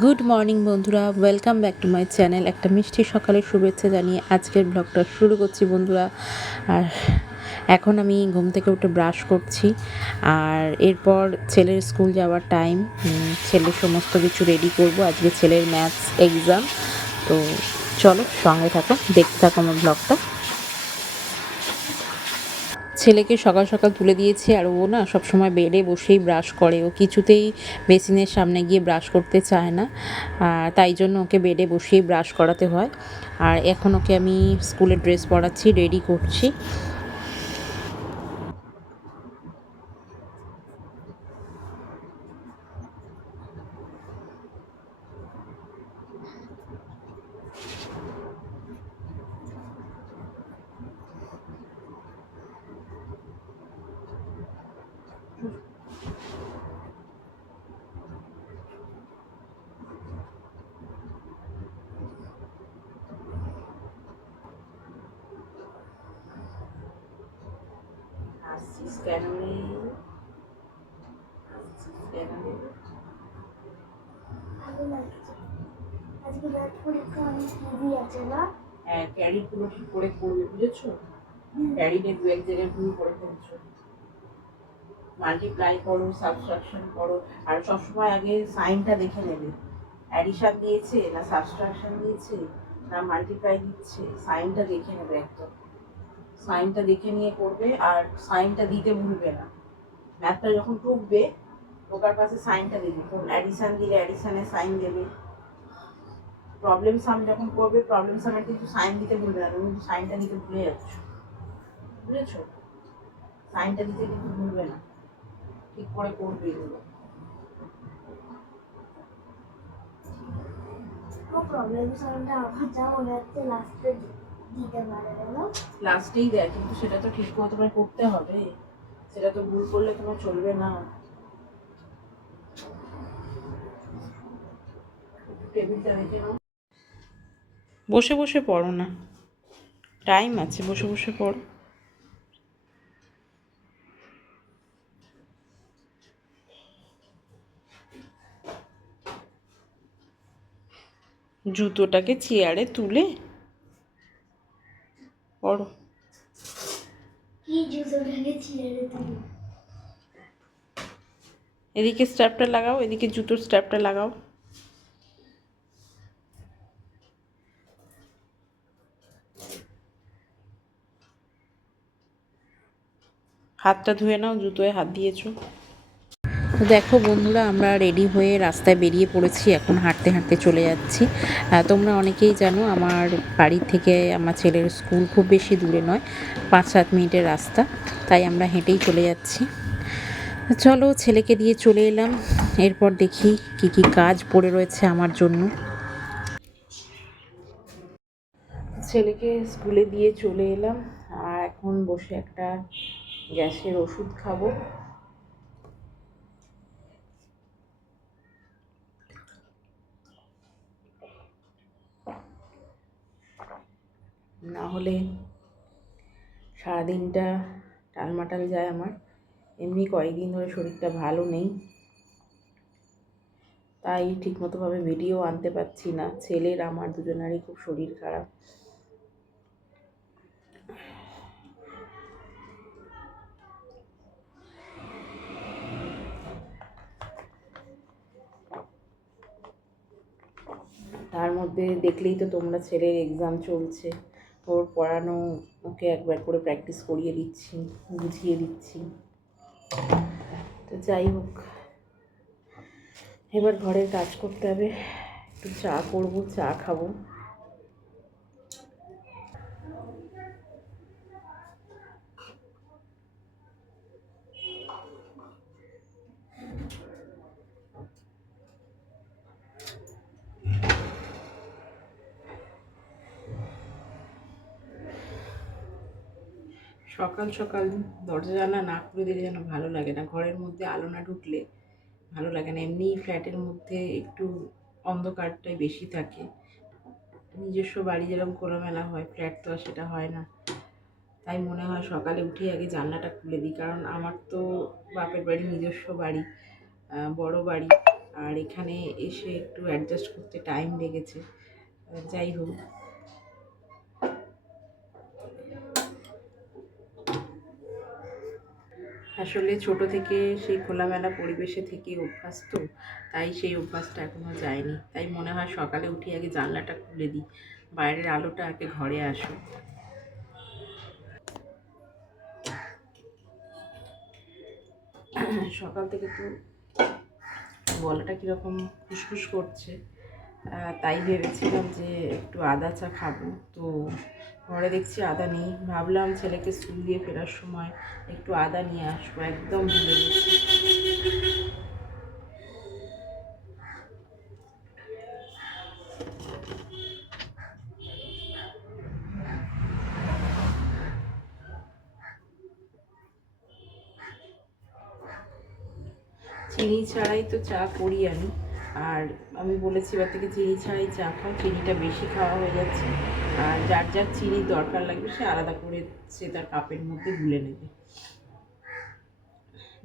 Good morning বন্ধুরা, welcome back to my channel. একটা মিষ্টি সকালের শুভেচ্ছা জানিয়ে আজকের ব্লগটা শুরু করছি বন্ধুরা। আর এখন আমি ঘুম থেকে উঠে ব্রাশ করছি, আর এরপর ছেলের স্কুল যাওয়ার টাইম। ছেলের সমস্ত কিছু রেডি করব। আজকে ছেলের ম্যাথস এক্সাম, তো চলো সঙ্গে থাকো, দেখতে থাকো আমার ব্লগটা। ছেলেকে সকাল সকাল তুলে দিয়েছি, আর ও না সবসময় বেডে বসেই ব্রাশ করে। ও কিছুতেই বেসিনের সামনে গিয়ে ব্রাশ করতে চায় না, তাই জন্য ওকে বেডে বসেই ব্রাশ করাতে হয়। আর এখন ওকে আমি স্কুলের ড্রেস পরাচ্ছি, রেডি করছি। হ্যাঁ, ক্যারিগুলো ঠিক করে করবে, বুঝেছো? ক্যারিতে দু এক জায়গায় ভুল করে ফেলছো। মাল্টিপ্লাই করো, সাবট্রাকশন করো, আর সবসময় আগে সাইনটা দেখে নেবে। অ্যাডিশন দিয়েছে না সাবট্রাকশন দিয়েছে না মাল্টিপ্লাই দিচ্ছে, সাইনটা দেখে নেবে একদম। সাইনটা দেখে নিয়ে করবে, আর সাইনটা দিতে ভুলবে না। ম্যাথটা যখন টুকবে, টোকার পাশে সাইনটা দেবে। অ্যাডিশন দিলে অ্যাডিশনের সাইন দেবে। প্রবলেম সাম যখন করবে, প্রবলেম সামের কিন্তু সাইন দিতে ভুলবে না। তুমি কিন্তু সাইনটা দিতে ভুলে যাচ্ছ, বুঝেছো? সাইনটা দিতে কিন্তু ভুলবে না, ঠিক করে করবে এগুলো। লাস্টেই দেয়, কিন্তু সেটা তো ঠিক করে তোমায় করতে হবে। সেটা তো ভুল করলে তোমার চলবে না। টেবিলটা রেখে নাও। বসে বসে পড়ো না, টাইম আছে, বসে বসে পড়ো। জুতোটাকে চেয়ারে তুলে পড়ো। এদিকে স্ট্র্যাপটা লাগাও, এদিকে জুতোর স্ট্র্যাপটা লাগাও। হাতটা ধুয়ে নাও, জুতোয় হাত দিয়েছো। তো দেখো বন্ধুরা, আমরা রেডি হয়ে রাস্তায় বেরিয়ে পড়েছি, এখন হাঁটতে হাঁটতে চলে যাচ্ছি। তোমরা অনেকেই জানো আমার বাড়ি থেকে আমার ছেলের স্কুল খুব বেশি দূরে নয়, 5-7 মিনিটের রাস্তা, তাই আমরা হেঁটেই চলে যাচ্ছি। চলো, ছেলেকে দিয়ে চলে এলাম। এরপর দেখি কি কি কাজ পড়ে রয়েছে আমার জন্য। ছেলেকে স্কুলে দিয়ে চলে এলাম, আর এখন বসে একটা গ্যাসের ওষুধ খাবো। না হলে সারাদিনটা টালমাটাল যায় আমার। এমনি কয়েকদিন ধরে শরীরটা ভালো নেই, তাই ঠিকমতোভাবে ভিডিও আনতে পারছি না। ছেলের আমার দুজনেরই খুব শরীর খারাপ। তার মধ্যে দেখলেই তো তোমরা, ছেলের এক্সাম চলছে, ওর পড়ানো ওকে একবার করে প্র্যাকটিস করিয়ে দিচ্ছি, বুঝিয়ে দিচ্ছি। তো যাই হোক, এবার ঘরের কাজ করতে হবে। একটু চা করবো, চা খাবো। সকাল সকাল দরজা জানলা না খুলে দিলে যেন ভালো লাগে না। ঘরের মধ্যে আলো না ঢুকলে ভালো লাগে না। এমনিই ফ্ল্যাটের মধ্যে একটু অন্ধকারটাই বেশি থাকে। নিজস্ব বাড়ি যেরকম খোলামেলা হয়, ফ্ল্যাট তো আর সেটা হয় না। তাই মনে হয় সকালে উঠে আগে জানলাটা খুলে দিই, কারণ আমার তো বাপের বাড়ি নিজস্ব বাড়ি, বড় বাড়ি, আর এখানে এসে একটু অ্যাডজাস্ট করতে টাইম লেগেছে। যাই হোক, আসলে ছোট থেকে সেই খোলামেলা পরিবেশে থেকে অভ্যাস তো, তাই সেই অভ্যাসটা এখনও যায়নি। তাই মনে হয় সকালে উঠে আগে জানলাটা খুলে দিই, বাইরের আলোটা আগে ঘরে আসুক। সকাল থেকে তো গলাটা কীরকম ফুসফুস করছে, তাই ভেবেছিলাম যে একটু আদা চা খাবো। তো ঘরে দেখছি আদা নেই, ভাবলাম ছেলেকে স্কুল দিয়ে ফেরার সময় একটু আদা নিয়ে আসবো, একদম ভুলে গেছি। চিনি ছাড়াই তো চা করি আমি, আর আমি বলেছি এবার থেকে চিনি ছাড়াই চা খাও, চিনিটা বেশি খাওয়া হয়ে যাচ্ছে। আর যার যার চিনির দরকার লাগবে সে আলাদা করে সে তার কাপের মধ্যে গুলে নেবে,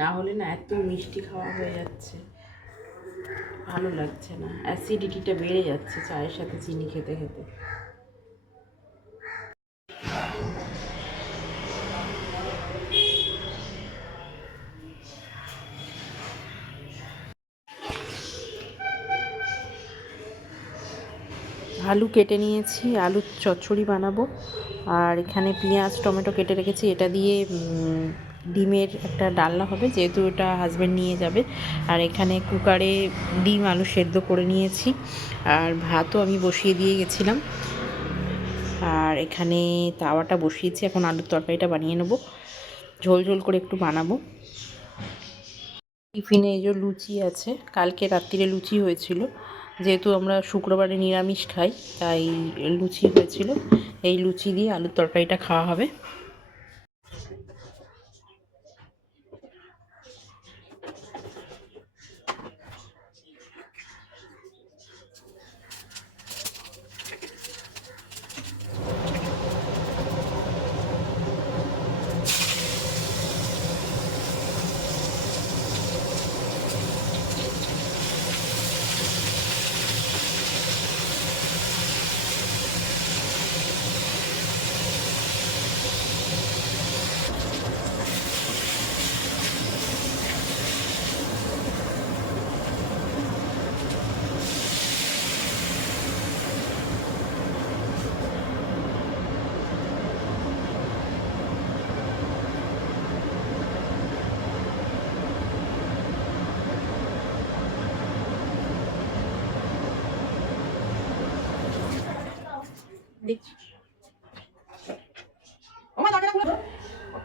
না হলে না এত মিষ্টি খাওয়া হয়ে যাচ্ছে, ভালো লাগছে না, অ্যাসিডিটিটা বেড়ে যাচ্ছে চায়ের সাথে চিনি খেতে খেতে। আলু কেটে নিয়েছি, আলুর চচ্চড়ি বানাবো। আর এখানে পেঁয়াজ টমেটো কেটে রেখেছি, এটা দিয়ে ডিমের একটা ডালনা হবে, যেহেতু এটা হাজব্যান্ড নিয়ে যাবে। আর এখানে কুকারে ডিম আলু সেদ্ধ করে নিয়েছি, আর ভাতও আমি বসিয়ে দিয়ে গেছিলাম। আর এখানে তাওয়াটা বসিয়েছি, এখন আলুর তরকারিটা বানিয়ে নেবো, ঝোল ঝোল করে একটু বানাবো। টিফিনে এই যে লুচি আছে, কালকে রাত্রিরে লুচি হয়েছিল, যেহেতু আমরা শুক্রবারে নিরামিষ খাই তাই লুচি হয়েছিল, এই লুচি দিয়ে আলুর তরকারিটা খাওয়া হবে।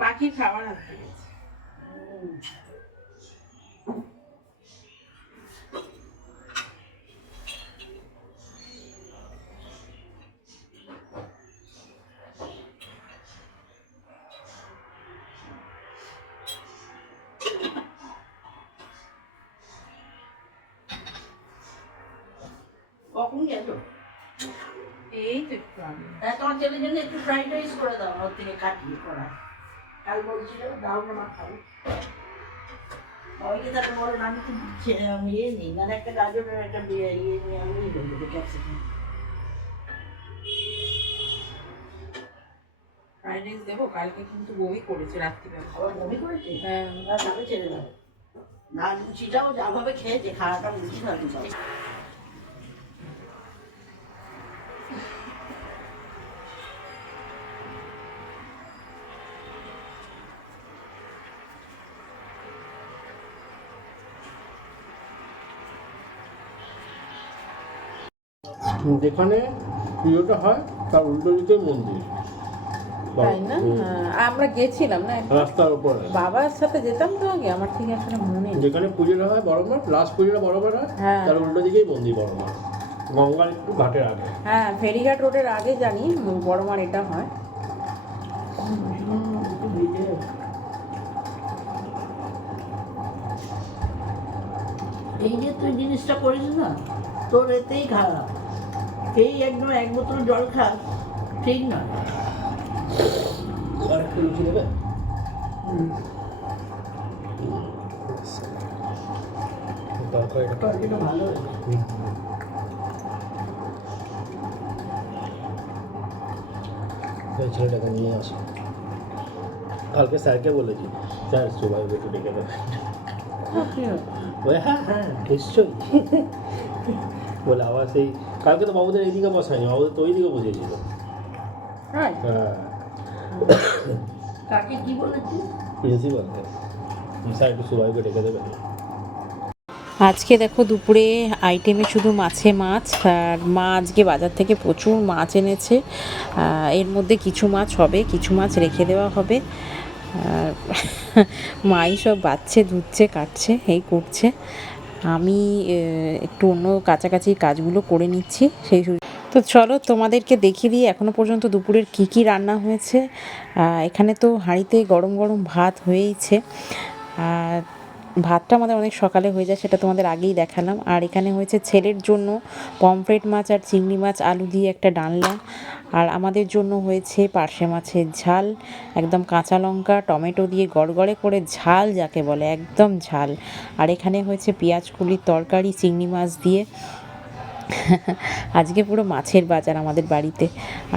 পাখির খাবার আনতে গেছে। কখন গেল? এই তো একটু আগে। তোমার ছেলের জন্য একটু ফ্রাইড রাইস করে দাও, ওর থেকে কাটিয়ে করা। কাল বলছিল দাও না মা খাবো, সবাইকে তাহলে বলো না, আমি তো ইয়ে নিই, মানে একটা গাজরের একটা ইয়ে নিয়ে আমি বলবো ক্যাপসিকাম। ফ্রাইড রাইস দেবো, কালকে কিন্তু বমি করেছে রাত্রিবেলা। আবার বমি করেছে? হ্যাঁ, তাহলে ছেড়ে দাও না, লুচিটাও যাভাবে খেয়েছে, খাওয়াটা লুচি খাওয়াতে পারে। যেখানে পুজোটা হয় তার উল্টো দিকে মন্দির, তাই না? আমরা গেছিলাম না একবার, রাস্তার উপরে। বাবার সাথে যেতাম তো আগে, আমার ঠিক আসলে মনে নেই। যেখানে পুজোটা হয় বড় মাঠ, লাস্ট পুজোটা বড় মাঠ হয়, হ্যাঁ। তার উল্টো দিকেই মন্দির বড় মাঠ, গঙ্গার একটু ঘাটের আগে। হ্যাঁ, ফেরিঘাট রোডের আগে জানি বড়মার এটা হয়। এই যে তুই জিনিসটা করিস না, তোর এতেই খারাপ। এই একদম এক বোতল জল খাস, ঠিক না। আর একটু লুচি দেবে? তরকারিটা তরকারিটা ভালো হয়েছে। এই ছেলেটাকে নিয়ে আসো। কালকে স্যারকে বলেছি, স্যার সুবাইকে একটু ডেকে দেবে। বলে হ্যাঁ হ্যাঁ নিশ্চয়ই। বলে আবার সেই কালকে তো বাবুদের এইদিকে বসায়নি, বাবুদের তো ওইদিকে বসেছিল। হ্যাঁ কাকে কি বলেছি? প্রিন্সিপালকে, স্যার একটু সুবাইকে ডেকে দেবে। আজকে দেখো দুপুরে আইটেমে শুধু মাছে মাছ, আর মা আজকে বাজার থেকে প্রচুর মাছ এনেছে। এর মধ্যে কিছু মাছ হবে, কিছু মাছ রেখে দেওয়া হবে। আর মাই সব বাচ্ছে, ধুচ্ছে, কাটছে, এই করছে। আমি একটু অন্য কাছাকাছি কাজগুলো করে নিচ্ছি সেই তো চলো তোমাদেরকে দেখিয়ে দিই এখনও পর্যন্ত দুপুরের কি কি রান্না হয়েছে। এখানে তো হাঁড়িতে গরম গরম ভাত হয়েইছে। আর ভাতটা আমাদের অনেক সকালে হয়ে যায়, সেটা তোমাদের আগেই দেখালাম। আর এখানে হয়েছে ছেলের জন্য পমফ্রেট মাছ আর চিংড়ি মাছ আলু দিয়ে একটা ডালনা। আর আমাদের জন্য হয়েছে পার্শে মাছের ঝাল, একদম কাঁচা লঙ্কা টমেটো দিয়ে গড়গড়ে করে ঝাল যাকে বলে, একদম ঝাল। আর এখানে হয়েছে পেঁয়াজ কলির তরকারি চিংড়ি মাছ দিয়ে। আজকে পুরো মাছের বাজার আমাদের বাড়িতে।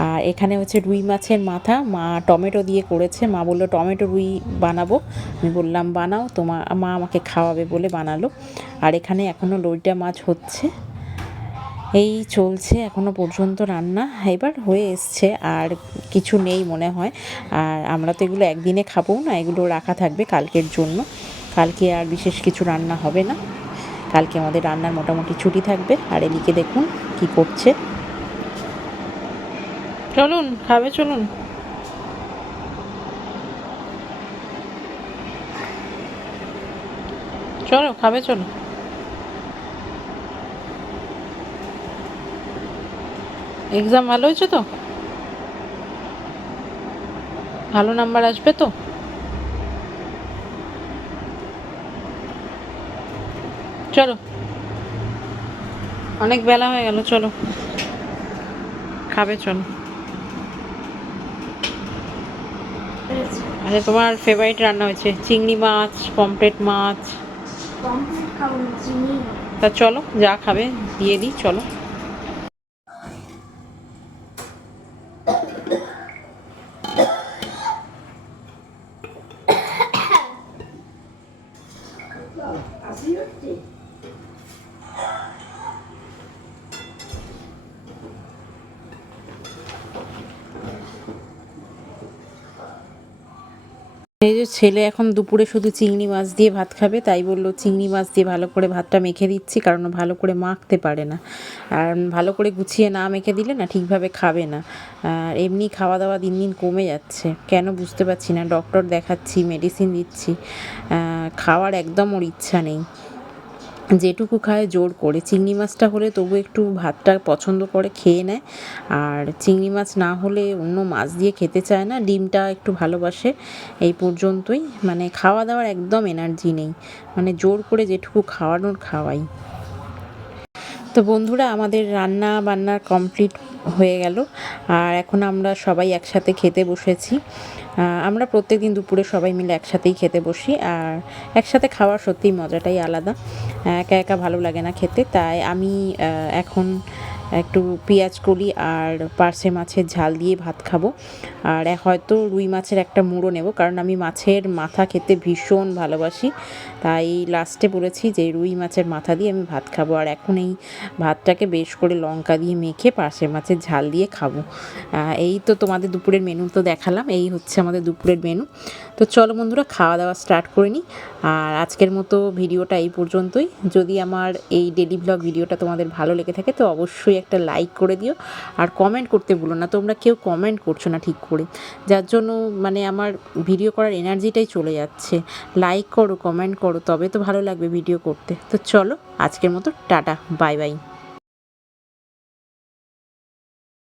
আর এখানে হচ্ছে রুই মাছের মাথা, মা টমেটো দিয়ে করেছে। মা বললো টমেটো রুই বানাবো, আমি বললাম বানাও, মা আমাকে খাওয়াবে বলে বানালো। আর এখানে এখনও লইটা মাছ হচ্ছে, এই চলছে এখনও পর্যন্ত রান্না। এবার হয়ে এসছে, আর কিছু নেই মনে হয়। আর আমরা তো এগুলো একদিনে খাবো না, এগুলো রাখা থাকবে কালকের জন্য। কালকে আর বিশেষ কিছু রান্না হবে না, কালকে আমাদের রান্নার মোটামুটি ছুটি থাকবে। আর এদিকে দেখুন কি করছে, চলুন খাবে, চলুন চলো খাবে, চলো। এক্সাম ভালো হয়েছে তো? ভালো নাম্বার আসবে তো? চলো, অনেক বেলা হয়ে গেল, চলো খাবে, চলো। আচ্ছা, তোমার ফেভারিট রান্না হয়েছে চিংড়ি মাছ, পমফ্রেট মাছ। তা চলো, যা খাবে দিয়ে দিই, চলো। এই যে ছেলে এখন দুপুরে শুধু চিংড়ি মাছ দিয়ে ভাত খাবে, তাই বললো চিংড়ি মাছ দিয়ে ভালো করে ভাতটা মেখে দিচ্ছি, কারণ ভালো করে মাখতে পারে না। আর ভালো করে গুছিয়ে না মেখে দিলে না ঠিকভাবে খাবে না। আর এমনি খাওয়া দাওয়া দিন দিন কমে যাচ্ছে, কেন বুঝতে পারছি না। ডক্টর দেখাচ্ছি, মেডিসিন দিচ্ছি, খাওয়ার একদম ওর ইচ্ছা নেই। যেটুকু খায় জোর করে। চিংড়ি মাছটা হলে তবু একটু ভাতটা পছন্দ করে খেয়ে নেয়, আর চিংড়ি মাছ না হলে অন্য মাছ দিয়ে খেতে চায় না। ডিমটা একটু ভালোবাসে, এই পর্যন্তই। মানে খাওয়া দাওয়ার একদম এনার্জি নেই, মানে জোর করে যেটুকু খাওয়ানোর খাওয়াই। তো বন্ধুরা, আমাদের রান্না বান্না কমপ্লিট হয়ে গেল, আর এখন আমরা সবাই একসাথে খেতে বসেছি। আমরা প্রত্যেকদিন দুপুরে সবাই মিলে একসাথেই খেতে বসি, আর একসাথে খাওয়ার সত্যিই মজাটাই আলাদা। একা একা ভালো লাগে না খেতে, তাই আমি এখন একটু পেঁয়াজ কলি আর পার্শে মাছের ঝাল দিয়ে ভাত খাবো। আর হয়তো রুই মাছের একটা মুড়ো নেব, কারণ আমি মাছের মাথা খেতে ভীষণ ভালোবাসি। তাই লাস্টে বলেছি যে রুই মাছের মাথা দিয়ে আমি ভাত খাবো। আর এখন এই ভাতটাকে বেশ করে লঙ্কা দিয়ে মেখে পার্শে মাছের ঝাল দিয়ে খাবো। এই তো তোমাদের দুপুরের মেনু তো দেখালাম, এই হচ্ছে আমাদের দুপুরের মেনু। তো চলো বন্ধুরা, খাওয়া দাওয়া স্টার্ট করে নিই। আর আজকের মতো ভিডিওটা এই পর্যন্তই। যদি আমার এই ডেলি ব্লগ ভিডিওটা তোমাদের ভালো লেগে থাকে তো অবশ্যই একটা লাইক করে দিও, আর কমেন্ট করতে ভুলো না। তোমরা কেউ কমেন্ট করছো না ঠিক করে, যার জন্য মানে আমার ভিডিও করার এনার্জিটাই চলে যাচ্ছে। লাইক করো, কমেন্ট করো, তবে তো ভালো লাগবে ভিডিও করতে। তো চলো আজকের মতো টাটা, বাই বাই।